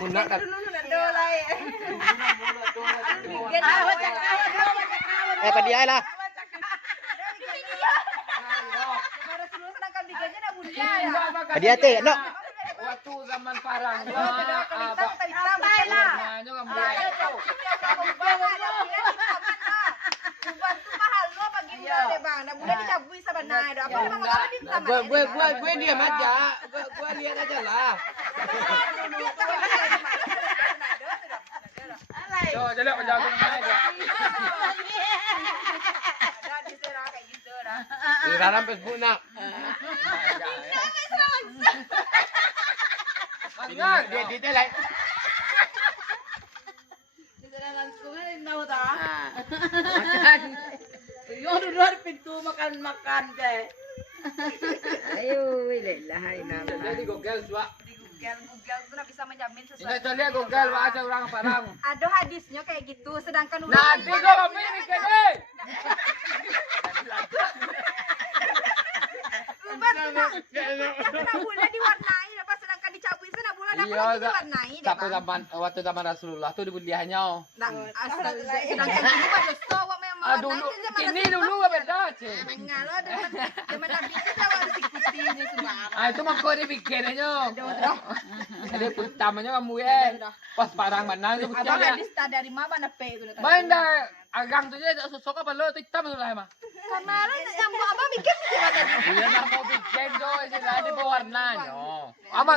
Muna ka. Padiay lah. Hadiah teh, no. Waktu zaman parang. Gue diam aja. Gue lihat aja lah. Coba jelek jagung aja. Di dalam Facebook nak. Dia like. Yo luar pintu makan deh. Ayo, lelah ini. Jadi Google coba. Google tuh bisa menjamin sesuatu. Ini coba lihat Google aja orang parang. Ada hadisnya kayak gitu, sedangkan Nanti gue ngomongin gini. Kenapa boleh diwarnai, lepas sedangkan dicabut sana bulan apa Iya, lagi diwarnai deh, tapi Bang. waktu zaman Rasulullah tuh dibudiahnya. Nah, sedangkan ini pada cowok memang Dulu, ini dulu beda sih. Ngalo zaman Nabi itu saya harus ikuti ini semua. Itu mah kau dibikin aja. Jadi utamanya kamu ya. Pas parang mana itu Abang hadis dari mana pe itu? main dah agang tuh ya sosok apa lo hitam itu lah emang. Kemarin yang abang bikin sih Iya nak mau bikin doh, sih ada pewarnanya. Aman.